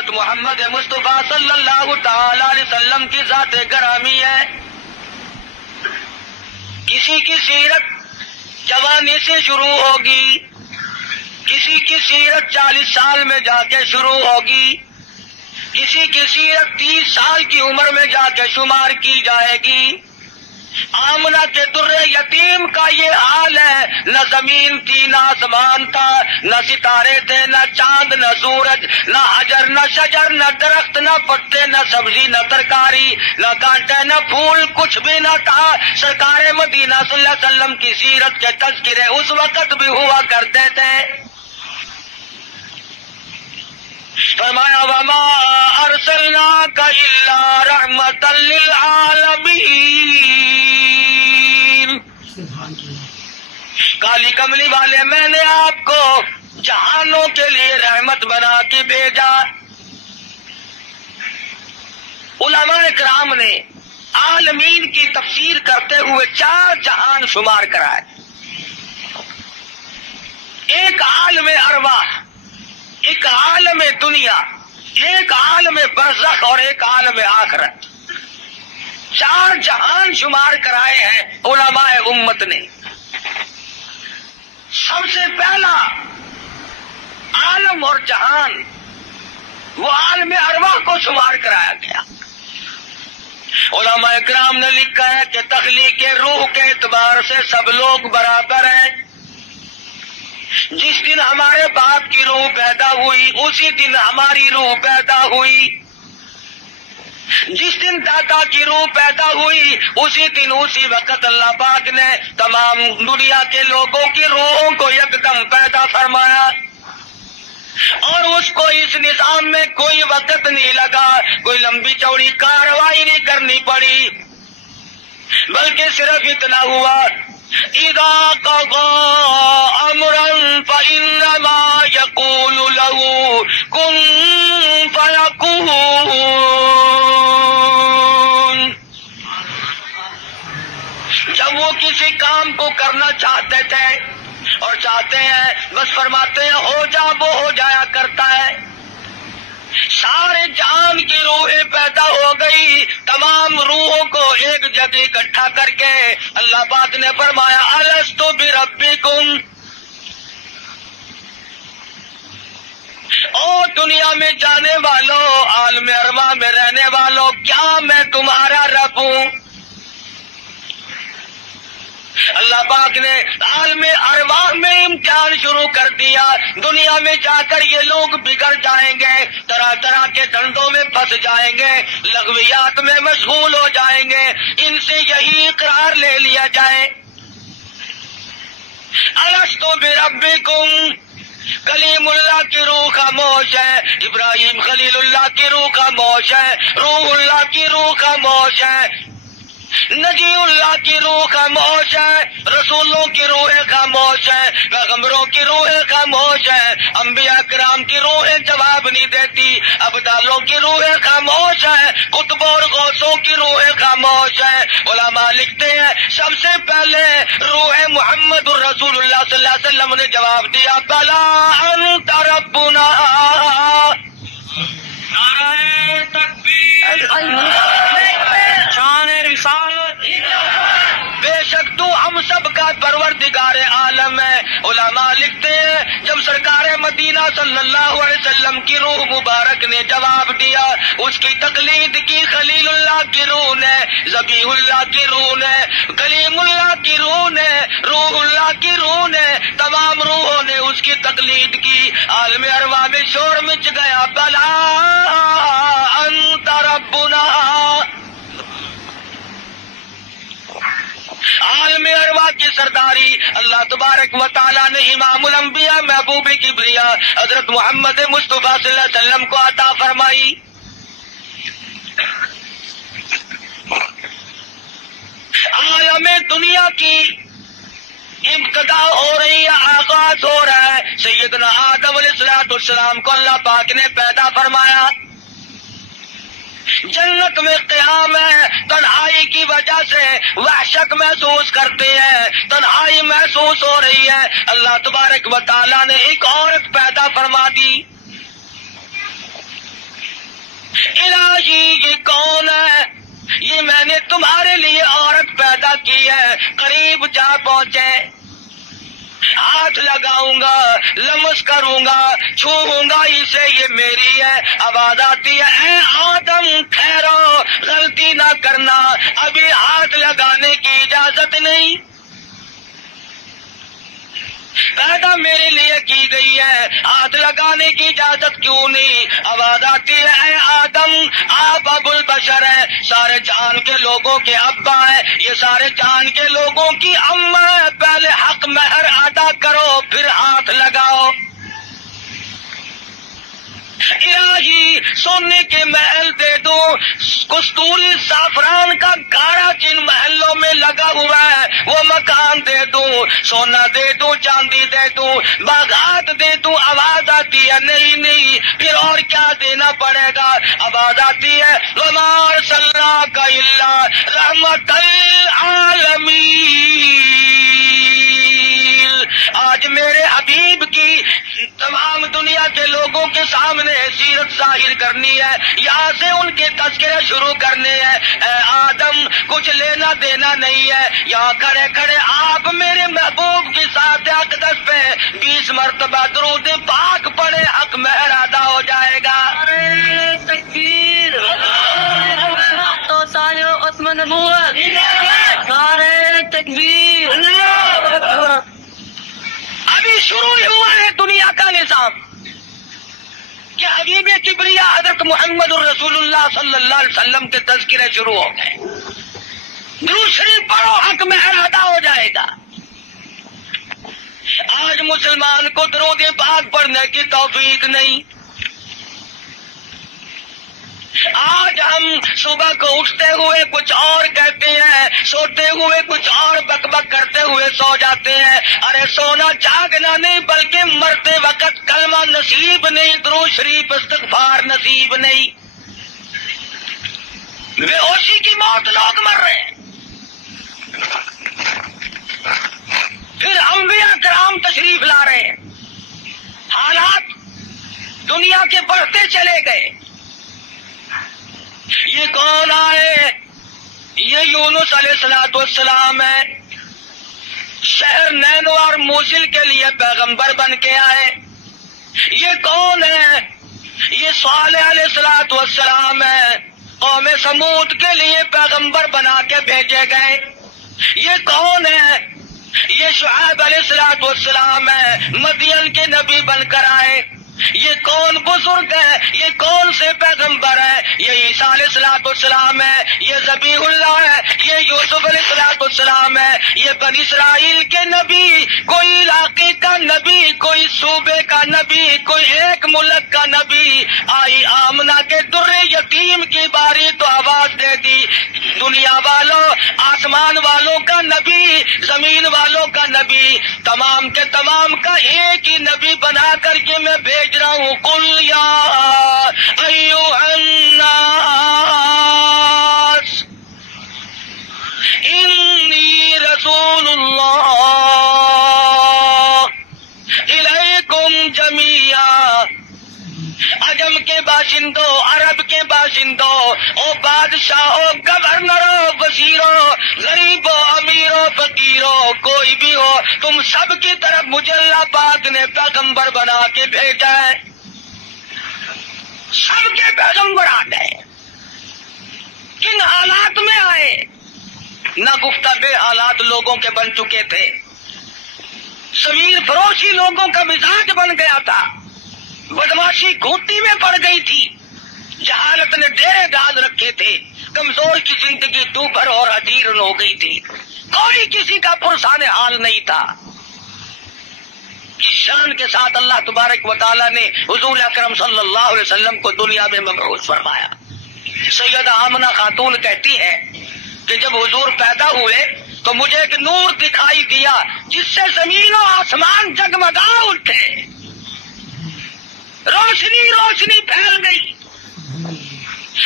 حضرت محمد مصطفیٰ صلی اللہ تعالی علیہ وسلم کی ذات گرامی ہے. کسی کی سیرت جوانی سے شروع ہوگی، کسی کی سیرت 40 سال میں جا کے شروع ہوگی، کسی کی سیرت 30 سال کی عمر میں جا کے شمار کی جائے گی. آمنہ کے در یتیم کا یہ حال ہے، نہ زمین تھی نہ آسمان تھا، نہ ستارے تھے نہ چاند نہ سورج، نہ حجر نہ شجر، نہ درخت نہ پتے، نہ سبزی نہ ترکاری، نہ کانٹے نہ پھول، کچھ بھی نہ تھا. سرکار مدینہ صلی اللہ علیہ وسلم کی سیرت کے تذکرے اس وقت بھی ہوا کرتے تھے. فرمایا وما ارسلناک الا رحمۃ للعالمین. کالی کملی والے میں نے آپ کو جہانوں کے لیے رحمت بنا کے بھیجا. علماء کرام نے عالمین کی تفسیر کرتے ہوئے 4 جہان شمار کرائے. ایک عالم ارواح، ایک عالم دنیا، ایک عالم برزخ اور ایک عالم آخرت. 4 جہان شمار کرائے ہیں علماء امت نے. سب سے پہلا عالم اور جہان وہ عالم ارواح کو شمار کرایا گیا. علماء اکرام نے لکھا ہے کہ تخلیق روح کے اعتبار سے سب لوگ برابر ہیں. جس دن ہمارے باپ کی روح پیدا ہوئی اسی دن ہماری روح پیدا ہوئی. جس دن دادا کی روح پیدا ہوئی اسی دن اسی وقت اللہ پاک نے تمام دنیا کے لوگوں کی روحوں کو یکدم پیدا فرمایا. اور اس کو اس نظام میں کوئی وقت نہیں لگا، کوئی لمبی چوڑی کارروائی نہیں کرنی پڑی، بلکہ صرف اتنا ہوا اذا قضى امرا فانما يقول له كن فيكون. جب وہ کسی کام کو کرنا چاہتے تھے اور چاہتے ہیں بس فرماتے ہیں ہو جا، وہ ہو جایا کرتا ہے. سارے جہان کی روحیں پیدا ہو گئی. تمام روحوں کو ایک جگہ اکٹھا کر کے اللہ پاک نے فرمایا الست بربکم. او دنیا میں جانے والوں، عالم ارواح میں رہنے والوں، کیا میں تمہارا رب ہوں؟ اللہ پاک نے عالم ارواح میں امتحان شروع کر دیا. دنیا میں جا کر یہ لوگ بگڑ جائیں گے، طرح طرح کے دھندوں میں پھنس جائیں گے، لغویات میں مشغول ہو جائیں گے. ان سے یہی اقرار لے لیا جائے الست بربکم. کلیم اللہ کی روح خاموش ہے، ابراہیم خلیل اللہ کی روح خاموش ہے، روح اللہ کی روح خاموش ہے، نجی اللہ کی روح خاموش ہے، رسولوں کی روحیں خاموش ہیں، پیغمبروں کی روحیں خاموش ہیں، انبیاء کرام کی روحیں جواب نہیں دیتی، ابدالوں کی روحیں خاموش ہیں، قطب اور غوثوں کی روحیں خاموش ہیں. علماء لکھتے ہیں سب سے پہلے روح محمد الرسول اللہ صلی اللہ علیہ وسلم نے جواب دیا بلا انت ربنا. نعرہ تکبیر، شان رسالت، بے شک تو ہم سب کا پروردگار عالم ہے. علماء لکھتے ہیں جب سرکار مدینہ صلی اللہ علیہ وسلم کی روح مبارک نے جواب دیا، اس کی تقلید کی خلیل اللہ کی روح نے، ذبیح اللہ کی روح نے، کلیم اللہ کی روح نے، روح اللہ کی روح نے، تمام روحوں نے اس کی تقلید کی. عالم ارواح میں شور مچ گیا بلا انت ربنا. عالم ارواح کی سرداری اللہ تبارک و تعالیٰ نے امام الانبیاء محبوب کبریا حضرت محمد مصطفیٰ صلی اللہ علیہ وسلم کو عطا فرمائی. عالم دنیا کی ابتدا ہو رہی ہے، آغاز ہو رہا ہے. سیدنا آدم علیہ السلام کو اللہ پاک نے پیدا فرمایا. جنت میں قیام ہے، تنہائی کی وجہ سے وحشت محسوس کرتے ہیں، تنہائی محسوس ہو رہی ہے. اللہ تبارک و تعالیٰ نے ایک عورت پیدا فرما دی. میں نے تمہارے لیے عورت پیدا کی ہے، قریب جا پہنچے، ہاتھ لگاؤں گا، لمس کروں گا، چھوؤں گا اسے، یہ میری ہے۔ آواز آتی ہے اے آدم ٹھہرو، غلطی نہ کرنا، ابھی ہاتھ لگانے کی اجازت نہیں، پیدا میرے لیے کی گئی ہے، ہاتھ لگانے کی اجازت کیوں نہیں؟ آواز آتی ہے اے آدم آپ ابو البشر ہیں، سارے جان کے لوگوں کے ابا ہیں، یہ سارے جان کے لوگوں کی اماں ہے، پہلے حق مہر ادا کرو پھر ہاتھ لگاؤ۔ الہی سونے کے محل دے دو، کستوری زعفران کا گاڑا جن محلوں میں لگا ہوا ہے وہ مکان دے دوں، سونا دے دوں، چاندی دے دوں، باغات دے دوں۔ آواز آتی ہے نہیں، پھر اور کیا دینا پڑے گا؟ آواز آتی ہے وما ارسلناک الا رحمۃ للعالمین، آج میرے حبیب کی تمام دنیا کے لوگوں کے سامنے سیرت ظاہر کرنی ہے، یہاں سے ان کے تذکرے شروع کرنے ہیں۔ اے آدم کچھ لینا دینا نہیں ہے، یہاں کھڑے کھڑے آپ میرے محبوب کی ذات اقدس پہ 20 مرتبہ درود پاک پڑھے، حق مہر ادا ہو جائے گا۔ نعرہ تکبیر، تو سایہ عثمان نبوت، نعرہ تکبیر۔ ابھی شروع ہوا ہے دنیا کا نظام کہ حبیب کبریا حضرت محمد الرسول اللہ صلی اللہ علیہ وسلم کے تذکرے شروع ہو گئے، دوسری پڑھو حق مہر ادا ہو جائے گا۔ آج مسلمان کو درود پاک پڑھنے کی توفیق نہیں۔ آج ہم صبح کو اٹھتے ہوئے کچھ اور کہتے ہیں، سوتے ہوئے کچھ اور بک بک کرتے ہوئے سو جاتے ہیں۔ ارے سونا جاگنا نہیں بلکہ مرتے وقت کلمہ نصیب نہیں، درود شریف استغفار نصیب نہیں، بے ہوشی کی موت لوگ مر رہے ہیں۔ پھر انبیاء کرام تشریف لا رہے ہیں، حالات دنیا کے بڑھتے چلے گئے۔ یہ کون آئے؟ یہ یونس علیہ السلام ہے، شہر نینو اور موصل کے لیے پیغمبر بن کے آئے۔ یہ کون ہے؟ یہ صالح علیہ السلام ہے، قوم سمود کے لیے پیغمبر بنا کے بھیجے گئے۔ یہ کون ہے؟ یہ شعیب علیہ السلام ہے، مدین کے نبی بن کر آئے۔ یہ کون بزرگ ہے؟ یہ کون سے پیغمبر ہے؟ یہ عیسیٰ علیہ السلام ہے، یہ ذبیح اللہ ہے، یہ یوسف علیہ السلام ہے، یہ بنی اسرائیل کے نبی، کوئی علاقے کا نبی، کوئی صوبے کا نبی، کوئی ایک ملک کا نبی۔ آئی آمنہ کے در یتیم کی باری تو آواز دے دی، دنیا والوں، آسمان والوں کا نبی، زمین والوں کا نبی، تمام کے تمام کا ایک ہی نبی بنا کر کے میں بھیج رہا ہوں۔ قل یا ایھا الناس انی رسول اللہ الیکم جمیعا۔ عجم کے باشندوں، عرب کے باشندوں، او بادشاہوں، گورنروں، وزیروں، غریبوں، امیروں، فقیروں، کوئی بھی ہو، تم سب کی طرف مجھے اللہ پاک نے پیغمبر بنا کے بھیجا ہے۔ سب کے پیغمبر آ گئے، کن حالات میں آئے؟ نہ گفتگو حالات لوگوں کے بن چکے تھے، ضمیر فروشی لوگوں کا مزاج بن گیا تھا، بدماشی گھوٹی میں پڑ گئی تھی، جہالت نے ڈیرے ڈال رکھے تھے، کمزور کی زندگی دوبھر اور ادھیرن ہو گئی تھی، کوئی کسی کا پرسان حال نہیں تھا۔ جس شان کے ساتھ اللہ تبارک و تعالیٰ نے حضور اکرم صلی اللہ علیہ وسلم کو دنیا میں مبعوث فرمایا۔ سیدہ آمنہ خاتون کہتی ہے کہ جب حضور پیدا ہوئے تو مجھے ایک نور دکھائی دیا جس سے زمین و آسمان جگمگا اٹھے، روشنی روشنی پھیل گئی،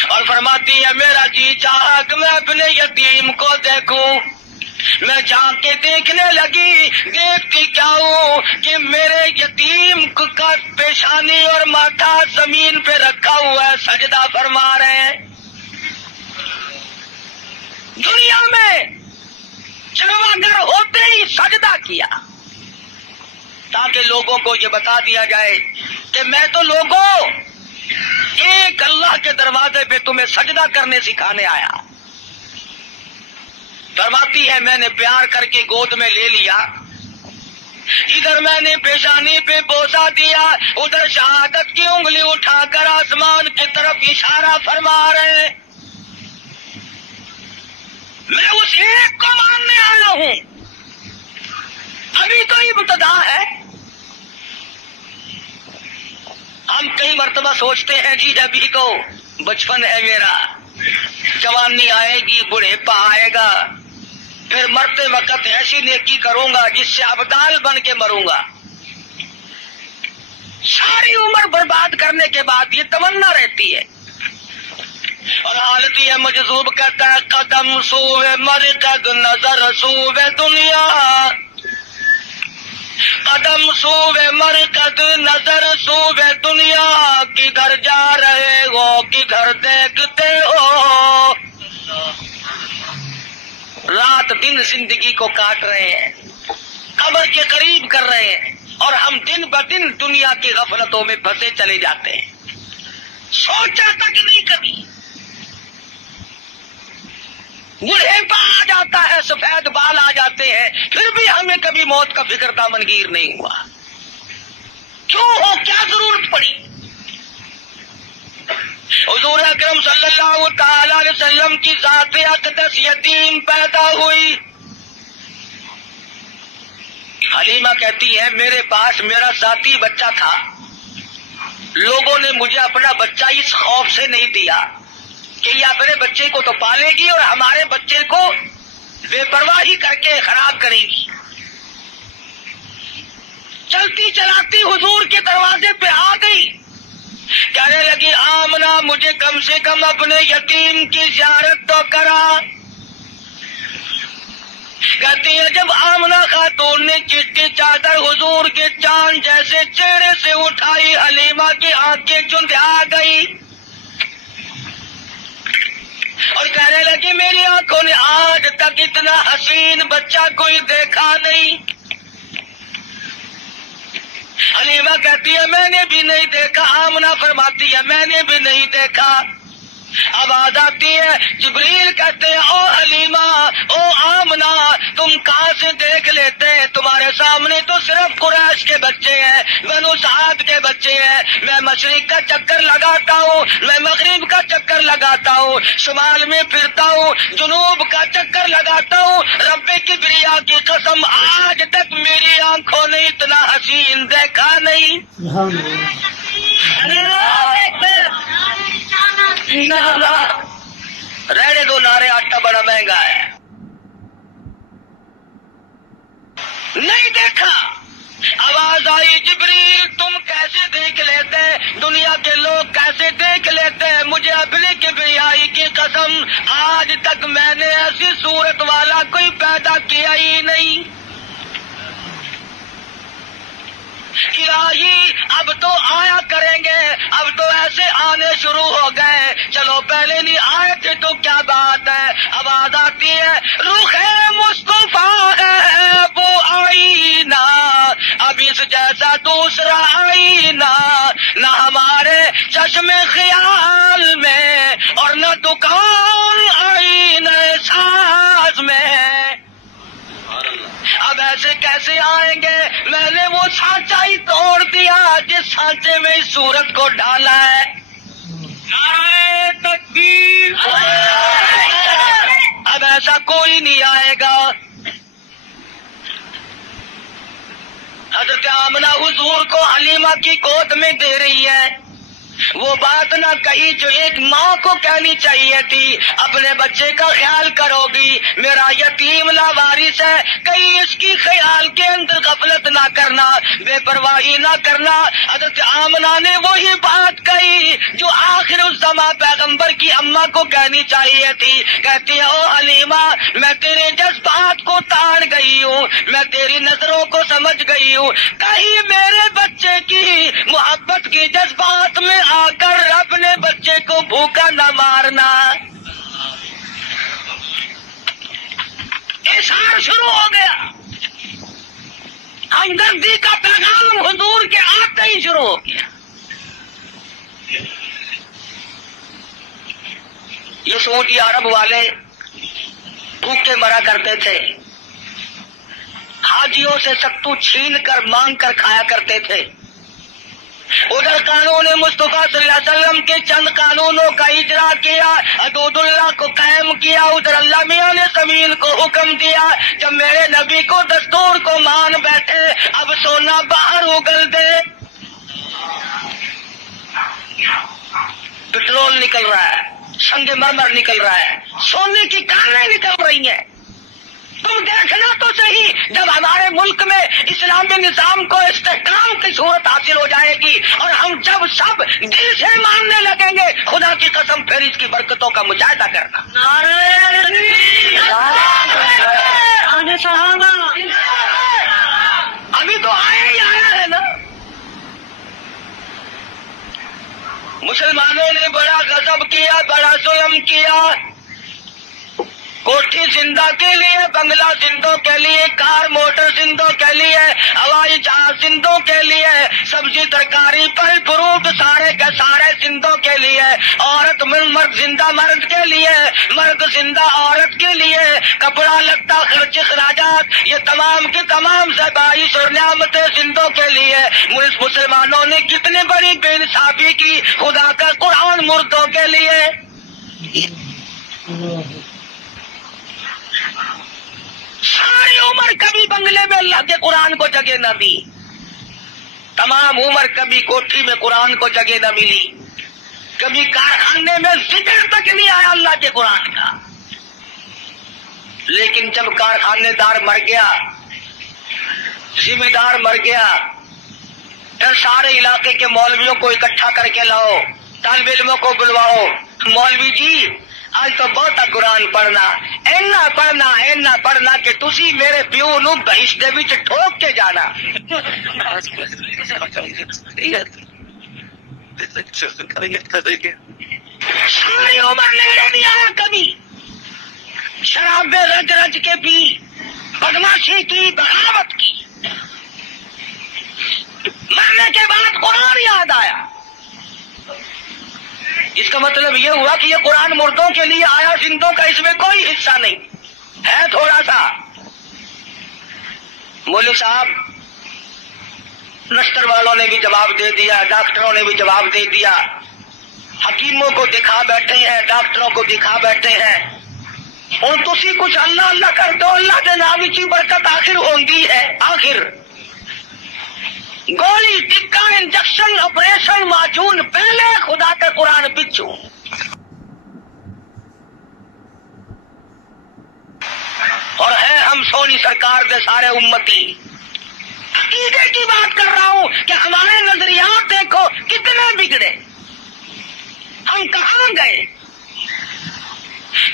اور فرماتی ہے میرا جی چاہا کہ میں اپنے یتیم کو دیکھوں۔ میں جا کے دیکھنے لگی، دیکھتی کیا ہوں کہ میرے یتیم کا پیشانی اور ماتھا زمین پہ رکھا ہوا ہے، سجدہ فرما رہے ہیں۔ دنیا میں جلوہ ہوتے ہی سجدہ کیا تاکہ لوگوں کو یہ بتا دیا جائے کہ میں تو لوگوں ایک اللہ کے دروازے پہ تمہیں سجدہ کرنے سکھانے آیا. فرماتی ہے میں نے پیار کر کے گود میں لے لیا, ادھر میں نے پیشانی پہ بوسہ دیا, ادھر شہادت کی انگلی اٹھا کر آسمان کی طرف اشارہ فرما رہے ہیں. میں اس ایک کو ماننے آیا ہوں. ابھی تو ابتدا ہے. ہم کئی مرتبہ سوچتے ہیں جی ابھی تو بچپن ہے میرا, جوانی آئے گی, بڑھیپا آئے گا, پھر مرتے وقت ایسی نیکی کروں گا جس سے ابدال بن کے مروں گا. ساری عمر برباد کرنے کے بعد یہ تمنا رہتی ہے. اور حالت یہ مجذوب کہتا ہے قدم سوئے مرکز نظر سوئے دنیا, قدم سوئے مرکز نظر سوئے دنیا, کدھر جا رہے ہو کدھر دیکھتے ہو. رات دن زندگی کو کاٹ رہے ہیں, قبر کے قریب کر رہے ہیں, اور ہم دن بدن دنیا کی غفلتوں میں پھنسے چلے جاتے ہیں. سوچا تک نہیں کبھی. بڑھیپا آ جاتا ہے, سفید بال آ جاتے ہیں, پھر بھی ہمیں کبھی موت کا فکر دامنگیر نہیں ہوا. کیوں ہو, کیا ضرورت پڑی؟ حضور اکرم صلی اللہ تعالی علیہ وسلم کی ذات اقدس یتیم پیدا ہوئی. حلیمہ کہتی ہے میرے پاس میرا ذاتی بچہ تھا, لوگوں نے مجھے اپنا بچہ اس خوف سے نہیں دیا کہ یہ اپنے بچے کو تو پالے گی اور ہمارے بچے کو بے پرواہی کر کے خراب کرے گی. چلتی چلاتی حضور کے دروازے پہ آ گئی, کہنے لگی آمنہ مجھے کم سے کم اپنے یتیم کی زیارت تو کرا. کہتی ہے جب آمنہ خاتون نے چٹی چادر حضور کے چاند جیسے چہرے سے اٹھائی, حلیمہ کی آنکھیں چندھا گئی اور کہنے لگی میری آنکھوں نے آج تک اتنا حسین بچہ کوئی دیکھا نہیں. حلیمہ کہتی ہے میں نے بھی نہیں دیکھا. آمنہ فرماتی ہے میں نے بھی نہیں دیکھا. آواز آتی ہے, جبریل کہتے ہیں او حلیمہ او آمنہ تم کہاں سے دیکھ لیتے ہیں, تمہارے سامنے تو صرف قریش کے بچے ہیں, بنو سعد کے بچے ہیں. میں مشرق کا چکر لگاتا ہوں, میں مغرب کا چکر لگاتا ہوں, شمال میں پھرتا ہوں, جنوب کا چکر لگاتا ہوں. رب کبریا کی قسم آج تک میری آنکھوں نے اتنا حسین دیکھا نہیں. رہنے دو نعرے, آٹا بڑا مہنگا ہے. نہیں دیکھا. آواز آئی جبریل تم کیسے دیکھ لیتے, دنیا کے لوگ کیسے دیکھ لیتے ہیں, مجھے اپنے کبریائی کی قسم آج تک میں نے ایسی صورت والا کوئی پیدا کیا ہی نہیں. الہی اب تو آیا کریں گے, اب تو ایسے آنے شروع ہو گئے, چلو پہلے نہیں آئے تھے تو کیا بات ہے. آواز آتی ہے رخ مصطفیٰ ہے وہ آئینہ, اب اس جیسا دوسرا آئینہ نہ ہمارے چشم خیال میں اور نہ دکان آئینہ ساز میں. اب ایسے کیسے آئیں گے, میں نے وہ سانچہ ہی توڑ دیا جس سانچے میں اس صورت کو ڈالا ہے. نعرہ تکبیر. اب ایسا کوئی نہیں آئے گا. حضرت آمنہ حضور کو حلیمہ کی گود میں دے رہی ہے. وہ بات نہ کہی جو ایک ماں کو کہنی چاہیے تھی, اپنے بچے کا خیال کرو گی, میرا یتیم لاوارث ہے, کہیں اس کی خیال کے اندر غفلت نہ کرنا, بے پرواہی نہ کرنا. حضرت آمنہ نے وہی بات کہی جو آخر الزمان پیغمبر کی اماں کو کہنی چاہیے تھی. کہتی ہے او حلیمہ میں تیرے جذبات کو تاڑ گئی ہوں, میں تیری نظروں کو سمجھ گئی ہوں, کہیں میرے بچے کی محبت کی جذبات میں آ کر اپنے بچے کو بھوکا نہ مارنا. انتشار شروع ہو گیا، ہمدردی کا پیغام حضور کے آتے ہی شروع ہو گیا۔ یہ سعودی عرب والے بھوکے مرا کرتے تھے، حاجیوں سے ستو چھین کر مانگ کر کھایا کرتے تھے۔ ادھر قانون مصطفیٰ صلی اللہ علیہ وسلم کے چند قانونوں کا اجرا کیا، حدود اللہ کو قائم کیا، ادھر اللہ میاں نے زمین کو حکم دیا، جب میرے نبی کو دستور کو مان بیٹھے اب سونا باہر اگل دے۔ پٹرول نکل رہا ہے، سنگ مرمر نکل رہا ہے، سونے کی کانیں نکل رہی ہیں۔ تم دیکھنا تو صحیح، جب ہمارے ملک میں اسلامی نظام کو استحکام کی صورت حاصل ہو جائے گی اور ہم جب سب دل سے ماننے لگیں گے، خدا کی قسم پھر اس کی برکتوں کا مشاہدہ کرنا۔ ابھی تو آیا ہی آیا ہے نا۔ مسلمانوں نے بڑا غضب کیا، بڑا ظلم کیا۔ کوٹھی زندہ کے لیے، بنگلہ زندوں کے لیے، کار موٹر زندوں کے لیے، ہوائی جہاز زندوں کے لیے، سبزی ترکاری پھل فروٹ سارے کے سارے زندوں کے لیے، عورت مرد زندہ مرد کے لیے، مرد زندہ عورت کے لیے، کپڑا لتا خرچ اخراجات یہ تمام کی تمام زبائش اور نعمتیں زندوں کے لیے۔ مسلمانوں نے کتنی بڑی بے انصافی کی، خدا کا قرآن مردوں کے لیے۔ ساری عمر کبھی بنگلے میں اللہ کے قرآن کو جگہ نہ دی، تمام عمر کبھی کوٹھی میں قرآن کو جگہ نہ ملی، کبھی کارخانے میں ذکر تک نہیں آیا اللہ کے قرآن کا۔ لیکن جب کارخانے دار مر گیا، ذمہ دار مر گیا، پھر سارے علاقے کے مولویوں کو اکٹھا کر کے لاؤ، طالب علموں کو بلواؤ، مولوی جی آج تو بہت قرآن پڑھنا، اینا پڑھنا کہ تسی میرے پیو نو بہشتے وچ ٹھوک کے جانا۔ ساری عمر نیڑے نہیں آیا کبھی، شرابیں رج رج کے پی، بدماشی کی، بغاوت کی، مرنے کے بعد قرآن یاد آیا۔ اس کا مطلب یہ ہوا کہ یہ قرآن مردوں کے لیے آیا، زندوں کا اس میں کوئی حصہ نہیں ہے، تھوڑا سا۔ مولوی صاحب نشتر والوں نے بھی جواب دے دیا، ڈاکٹروں نے بھی جواب دے دیا، حکیموں کو دکھا بیٹھے ہیں، ڈاکٹروں کو دکھا بیٹھے ہیں۔ ہوں تسی کچھ اللہ اللہ کر دو، اللہ کے نام کی برکت آخر ہوندی ہے۔ آخر گولی ٹکا انجیکشن آپریشن معجون پہلے، خدا کا قرآن پچھو۔ اور ہے ہم سونی سرکار دے سارے امتی۔ عقیدے کی بات کر رہا ہوں کہ ہمارے نظریات دیکھو کتنے بگڑے، ہم کہاں گئے۔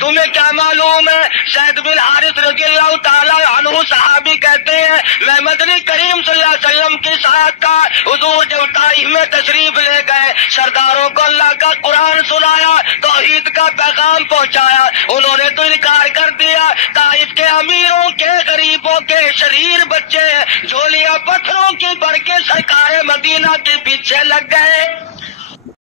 تمہیں کیا معلوم ہے، زید بن حارث رضی اللہ تعالی عنہ صحابی کہتے ہیں میں مدنی کریم صلی اللہ علیہ وسلم کی ساتھ کا حضور جب طائف میں تشریف لے گئے، سرداروں کو اللہ کا قرآن سنایا، توحید کا پیغام پہنچایا، انہوں نے تو انکار کر دیا۔ طائف کے امیروں کے، غریبوں کے، شریر بچے جھولیاں پتھروں کی بھر کے سرکار مدینہ کے پیچھے لگ گئے۔